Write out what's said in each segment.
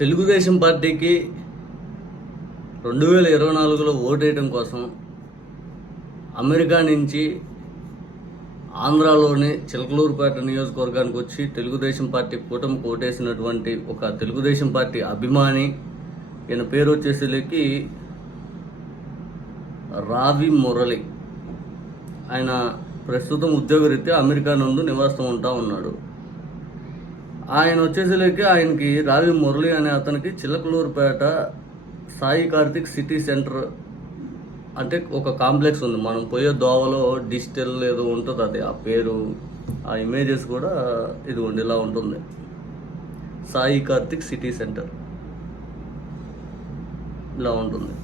తెలుగుదేశం పార్టీకి రెండు వేల ఇరవై నాలుగులో ఓటేయడం కోసం అమెరికా నుంచి ఆంధ్రాలోని చిలకలూరుపేట నియోజకవర్గానికి వచ్చి తెలుగుదేశం పార్టీ కూటమికి ఓటేసినటువంటి ఒక తెలుగుదేశం పార్టీ అభిమాని. ఈయన పేరు వచ్చేసరికి రావి మురళి. ఆయన ప్రస్తుతం ఉద్యోగరీత్యా అమెరికా నందు నివాసం ఉంటా ఉన్నాడు. ఆయన వచ్చేసరికి ఆయనకి రావి మురళి అనే అతనికి చిలకలూరుపేట సాయి కార్తిక్ సిటీ సెంటర్ అంటే ఒక కాంప్లెక్స్ ఉంది. మనం పోయే దోవలో డిజిటల్ ఏదో ఉంటుంది అది ఆ పేరు ఆ ఇమేజెస్ కూడా ఇది ఇలా ఉంటుంది. Sai Karthik city centre. ఇలా ఉంటుంది.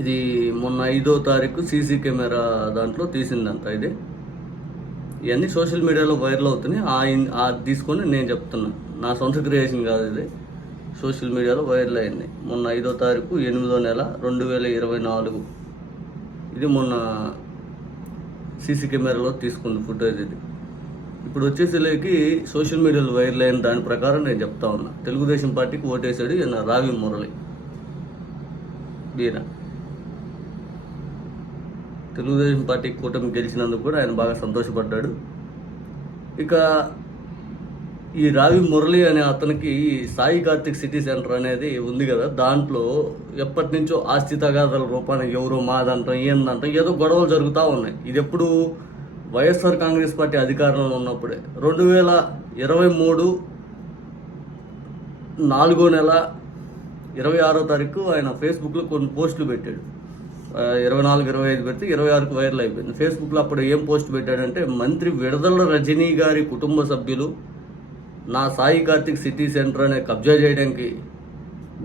ఇది మొన్న ఐదో తారీఖు సీసీ కెమెరా దాంట్లో తీసిందంట ఇది. ఇవన్నీ సోషల్ మీడియాలో వైరల్ అవుతున్నాయి. ఆ తీసుకొని నేను చెప్తున్నా. నా సొంత క్రియేషన్ కాదు ఇది. సోషల్ మీడియాలో వైరల్ అయింది. మొన్న ఐదో తారీఖు ఎనిమిదో నెల రెండు వేల ఇరవై నాలుగు. ఇది మొన్న సీసీ కెమెరాలో తీసుకుంది ఫుటేజ్ ఇది. ఇప్పుడు వచ్చేసరికి సోషల్ మీడియాలో వైరల్ అయిన దాని ప్రకారం నేను చెప్తా ఉన్నా. తెలుగుదేశం పార్టీకి ఓటేశాడు ఈయన రావి మురళి. ఈయన తెలుగుదేశం పార్టీ కూటమి గెలిచినందుకు కూడా ఆయన బాగా సంతోషపడ్డాడు. ఇక ఈ రావి మురళి అనే అతనికి సాయి కార్తిక్ సిటీ సెంటర్ అనేది ఉంది కదా. దాంట్లో ఎప్పటి నుంచో ఆస్తి తగాదాల రూపాన ఎవరో మాదంటాం ఏందంటాం ఏదో గొడవలు జరుగుతూ ఉన్నాయి. ఇది ఎప్పుడు వైఎస్ఆర్ కాంగ్రెస్ పార్టీ అధికారంలో ఉన్నప్పుడే. రెండు వేల ఇరవై మూడు నాలుగో నెల ఇరవై ఆరో తారీఖు ఆయన ఫేస్బుక్లో కొన్ని పోస్టులు పెట్టాడు. ఇరవై నాలుగు ఇరవై ఐదు పెడితే ఇరవై ఆరుకు వైరల్ అయిపోయింది. ఫేస్బుక్లో అప్పుడు ఏం పోస్ట్ పెట్టాడంటే మంత్రి విడదల రజనీ గారి కుటుంబ సభ్యులు నా సాయి కార్తిక్ సిటీ సెంటర్ అనే కబ్జా చేయడానికి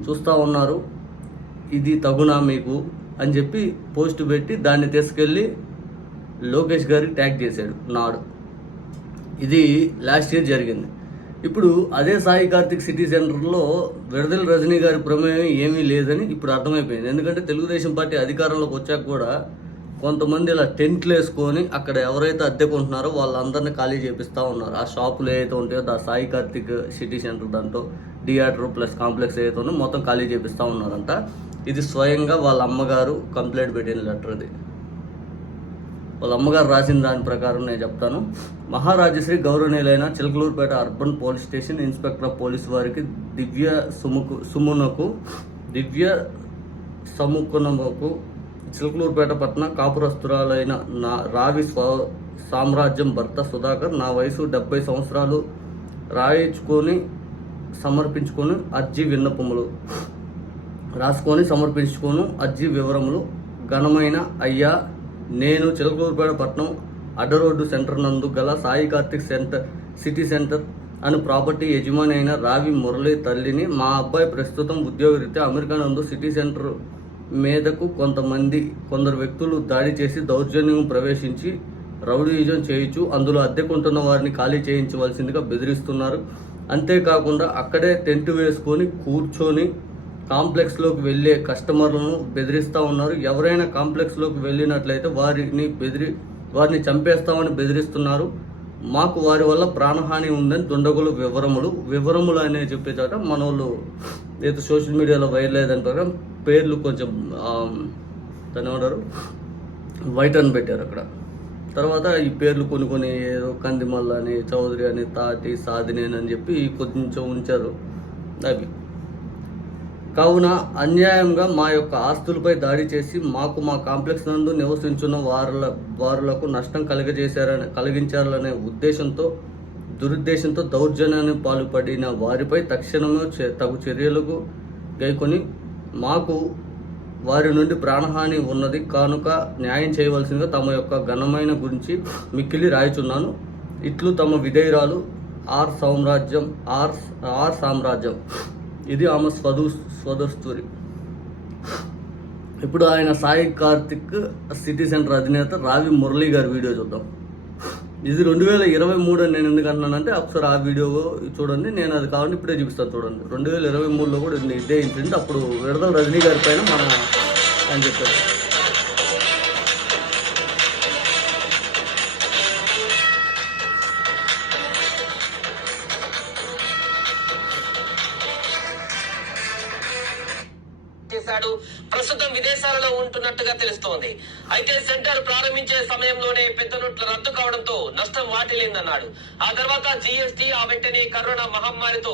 చూస్తూ ఉన్నారు. ఇది తగునా మీకు? అని చెప్పి పోస్ట్ పెట్టి దాన్ని తీసుకెళ్ళి లోకేష్ గారికి ట్యాగ్ చేశాడు. నాడు. ఇది లాస్ట్ ఇయర్ జరిగింది. ఇప్పుడు అదే సాయి కార్తిక్ సిటీ సెంటర్లో విడదల రజనీ గారి ప్రమేయం ఏమీ లేదని ఇప్పుడు అర్థమైపోయింది. ఎందుకంటే తెలుగుదేశం పార్టీ అధికారంలోకి వచ్చాక కూడా కొంతమంది ఇలా టెంట్లు వేసుకొని అక్కడ ఎవరైతే అద్దెకుంటున్నారో వాళ్ళందరినీ ఖాళీ చేపిస్తూ ఉన్నారు. ఆ షాపులు ఏవైతే ఉంటాయో దా సాయి కార్తిక్ సిటీ సెంటర్ దాంట్లో థియేటర్ ప్లస్ కాంప్లెక్స్ ఏదైతే ఉందో మొత్తం ఖాళీ చేపిస్తూ ఉన్నారంట. ఇది స్వయంగా వాళ్ళ అమ్మగారు కంప్లైంట్ పెట్టిన లెటర్ అది వాళ్ళ అమ్మగారు రాసిన దాని ప్రకారం నేను చెప్తాను. మహారాజశ్రీ గౌరవనీయులైన Chilakaluripet urban police station inspector of police వారికి దివ్య సుముకు సుమునకు దివ్య సముకునముకు చిలకలూరుపేట పట్టణ కాపురస్తురాలైన నా రావి స్వ సామ్రాజ్యం భర్త సుధాకర్ నా వయసు డెబ్బై సంవత్సరాలు రాయించుకొని సమర్పించుకొని అర్జీ విన్నపములు. రాసుకొని సమర్పించుకోను అర్జీ వివరములు. ఘనమైన అయ్యా నేను చిలకూరుపేట పట్నం అడ్డ రోడ్డు సెంటర్ నందు గల Sai Karthik centre city centre అని ప్రాపర్టీ యజమాని అయిన రావి మురళి తల్లిని మా అబ్బాయి ప్రస్తుతం ఉద్యోగరీత్యా అమెరికా నందు సిటీ సెంటర్ మీదకు కొంతమంది కొందరు వ్యక్తులు దాడి చేసి దౌర్జన్యం ప్రవేశించి రౌడీజం చేయొచ్చు అందులో అద్దెకుంటున్న వారిని ఖాళీ చేయించవలసిందిగా బెదిరిస్తున్నారు. అంతేకాకుండా అక్కడే టెంట్ వేసుకొని కూర్చొని కాంప్లెక్స్లోకి వెళ్ళే కస్టమర్లను బెదిరిస్తూ ఉన్నారు. ఎవరైనా కాంప్లెక్స్లోకి వెళ్ళినట్లయితే వారిని బెదిరి వారిని చంపేస్తామని బెదిరిస్తున్నారు. మాకు వారి వల్ల ప్రాణహాని ఉందని దుండగులు వివరములు. వివరములు అనే చెప్పే చోట మన వాళ్ళు ఏదో సోషల్ మీడియాలో వైరల్ అయ్యేదాని ప్రకారం పేర్లు కొంచెం ఆ, ఏమంటారు? వైట్ అని పెట్టారు అక్కడ. తర్వాత ఈ పేర్లు కొన్ని కొన్ని ఏదో కందిమల్ల అని చౌదరి అని తాటి సాదినేని అని చెప్పి కొంచెం ఉంచారు. అవి. కావున అన్యాయంగా మా యొక్క ఆస్తులపై దాడి చేసి మాకు మా కాంప్లెక్స్ నందు నివసించున్న వారుల వారులకు నష్టం కలగజేశారని కలిగించారనే ఉద్దేశంతో దురుద్దేశంతో దౌర్జన్యాన్ని పాల్పడిన వారిపై తక్షణమే చే- తగు చర్యలకు గైకొని మాకు వారి నుండి ప్రాణహాని ఉన్నది. కానుక న్యాయం చేయవలసిందిగా తమ యొక్క ఘనమైన గురించి మిక్కిలి రాయిచున్నాను. ఇట్లు తమ విధేయురాలు R Samrajyam R R Samrajyam. ఇది ఆమె స్వదు స్వదస్తూరి. ఇప్పుడు ఆయన సాయి కార్తిక్ సిటీ సెంటర్ అధినేత రావి మురళి గారి వీడియో చూద్దాం. ఇది రెండు వేల ఇరవై మూడు అని నేను ఎందుకు అన్నానంటే ఒకసారి ఆ వీడియో చూడండి నేను అది కావాలంటే ఇప్పుడే చూపిస్తాను చూడండి. రెండు వేల ఇరవై మూడులో కూడా ఇది ఇదే ఇన్సిడెంట్ అప్పుడు విడదల రజనీ గారి పైన మన ఆయన చెప్పారు చేశాడు. ప్రస్తుతం విదేశాలలో ఉంటున్నట్టుగా తెలుస్తోంది. అయితే సెంటర్ ప్రారంభించే సమయంలోనే పెద్ద నోట్ల రద్దు కావడంతో నష్టం వాటిల్లిందన్నాడు. ఆ తర్వాత జీఎస్టీ ఆ వెంటనే కరోనా మహమ్మారితో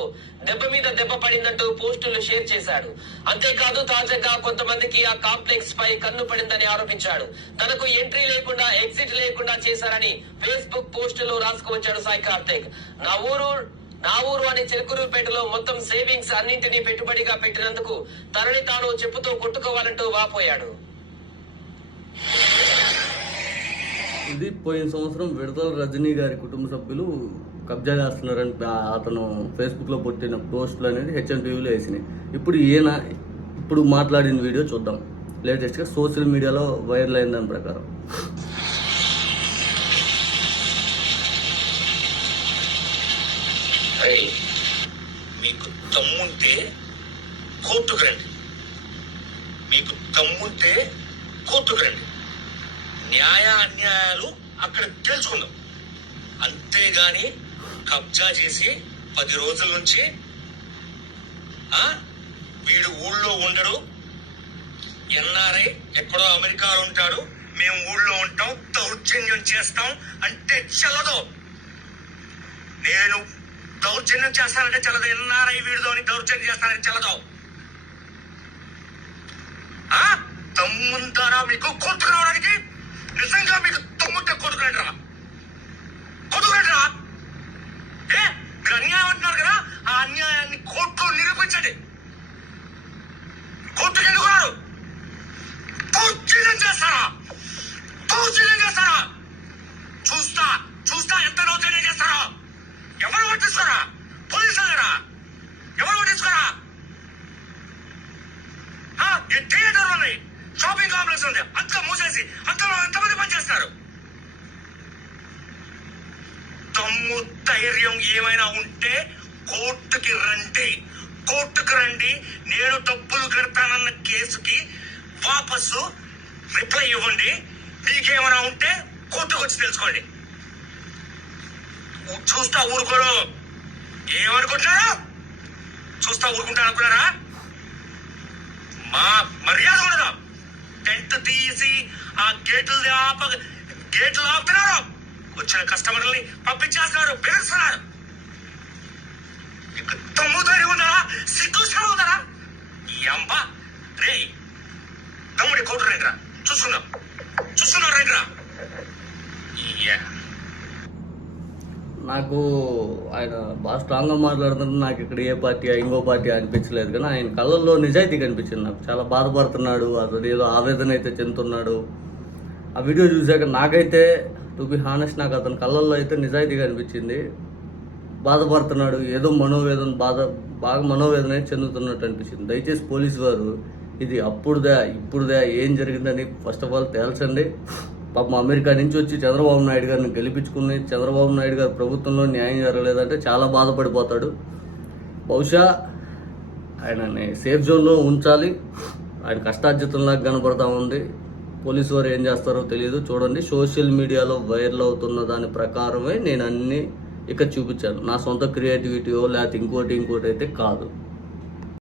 దెబ్బ మీద దెబ్బ పడిందంటూ పోస్టులు షేర్ చేశాడు. అంతేకాదు తాజాగా కొంతమందికి ఆ కాంప్లెక్స్ పై కన్ను పడిందని ఆరోపించాడు. తనకు ఎంట్రీ లేకుండా ఎగ్జిట్ లేకుండా చేశారని ఫేస్బుక్ పోస్టులో రాసుకువచ్చాడు సాయి కార్తిక్. నా ఊరు నా ఊరు అనే చిలుకూరుపేటలో మొత్తం సేవింగ్స్ అన్నింటినీ పెట్టుబడిగా పెట్టినందుకు తనని తాను చెప్పుతో కొట్టుకోవాలంటూ వాపోయాడు ఇది పోయిన సంవత్సరం విడతల రజనీ గారి కుటుంబ సభ్యులు కబ్జా చేస్తున్నారని అతను ఫేస్బుక్లో పుట్టిన పోస్టులు అనేది హెచ్ఎన్ వేసినాయి. ఇప్పుడు ఈయన ఇప్పుడు మాట్లాడిన వీడియో చూద్దాం. లేటెస్ట్గా సోషల్ మీడియాలో వైరల్ అయిన దాని ప్రకారం. ఏయ్, మీకు తమ్ముంటే కోర్టుకు రండి మీకు తమ్ముంటే కోర్టుకు రండి న్యాయ అన్యాయాలు అక్కడ తెలుసుకుందాం అంతేగాని కబ్జా చేసి పది రోజుల నుంచి వీడు ఊళ్ళో ఉండడు. ఎన్ఆర్ఐ ఎక్కడో అమెరికాలో ఉంటాడు. మేము ఊళ్ళో ఉంటాం దౌర్జన్యం చేస్తాం అంటే చల్లదు. నేను దౌర్జన్యం చేస్తానంటే చల్లదు. ఎన్ఆర్ఐ వీడితో దౌర్జన్యం చేస్తానంటే చల్లదు. ఆ? తమ్ముంటారా మీకు? కొట్టుకు రావడానికి నిజంగా మీకు తమ్ముంటే కొట్టుకురండి రా కొట్టుకురండి రా ఏ అన్యాయం అంటున్నారు కదా? ఆ అన్యాయాన్ని కోర్టులో నిరూపించండి కోర్టుకు ఎందుకు రారు దౌర్జన్యం చేస్తారా దౌర్జన్యం చేస్తారా చూస్తా చూస్తా ఎంత దౌర్జన్యం చేస్తారో ఎవరు పట్టించుకోరా పోలీసులు లేరా ఎవరు పట్టించుకోరా ఆ, ఈ థియేటర్ ఉన్నాయి షాపింగ్ కాంప్లెక్స్ ఉంది అంతా మూసేసి అంతలో ఎంతమంది పనిచేస్తారు దమ్ము ధైర్యం ఏమైనా ఉంటే కోర్టుకి రండి. కోర్టుకు రండి. నేను డబ్బులు కడతానన్న కేసుకి వాపసు రిప్లై ఇవ్వండి. మీకేమైనా ఉంటే కోర్టుకు వచ్చి తెలుసుకోండి చూస్తా ఊరుకోరు. ఏమనుకుంటున్నారు? చూస్తా ఊరుకుంటా అనుకున్నారా? మా మర్యాద ఉండదు? టెంట్ తీసి ఆ గేట్లు ఆప గేట్లు ఆపుతున్నారు. వచ్చిన కస్టమర్లని పంపించేస్తున్నారు. బెదిరిస్తున్నారు. ఇక తమ్ము ధైర్యం ఉందా సిగ్గు శ్రమ ఉందా ఎంబా రే తమ్ముడి కోటు రండిరా. చూస్తున్నాం. చూస్తున్నాం రండిరా. నాకు ఆయన బాగా స్ట్రాంగ్గా మాట్లాడుతుంటే నాకు ఇక్కడ ఏ పార్టీ ఇంకో పార్టీ అనిపించలేదు. కానీ ఆయన కళ్ళల్లో నిజాయితీ కనిపించింది నాకు. చాలా బాధపడుతున్నాడు. అతడు ఏదో ఆవేదన అయితే చెందుతున్నాడు. ఆ వీడియో చూశాక నాకైతే టు బి హానెస్ట్ నాకు అతని కళ్ళల్లో అయితే నిజాయితీ కనిపించింది బాధపడుతున్నాడు ఏదో మనోవేదన బాధ బాగా మనోవేదన చెందుతున్నట్టు అనిపించింది. దయచేసి పోలీసు వారు ఇది అప్పుడుదా ఇప్పుడుదా ఏం జరిగిందని ఫస్ట్ ఆఫ్ ఆల్ తేల్చండి. పాపం అమెరికా నుంచి వచ్చి చంద్రబాబు నాయుడు గారిని గెలిపించుకుని చంద్రబాబు నాయుడు గారి ప్రభుత్వంలో న్యాయం జరగలేదంటే చాలా బాధపడిపోతాడు. బహుశా ఆయనని సేఫ్ జోన్లో ఉంచాలి. ఆయన కష్టార్జితంలాగా కనబడతా ఉంది. పోలీసు వారు ఏం చేస్తారో తెలియదు చూడండి సోషల్ మీడియాలో వైరల్ అవుతున్న దాని ప్రకారమే నేను అన్ని ఇక్కడ చూపించాను. నా సొంత క్రియేటివిటీయో లేకపోతే ఇంకోటి ఇంకోటి అయితే కాదు.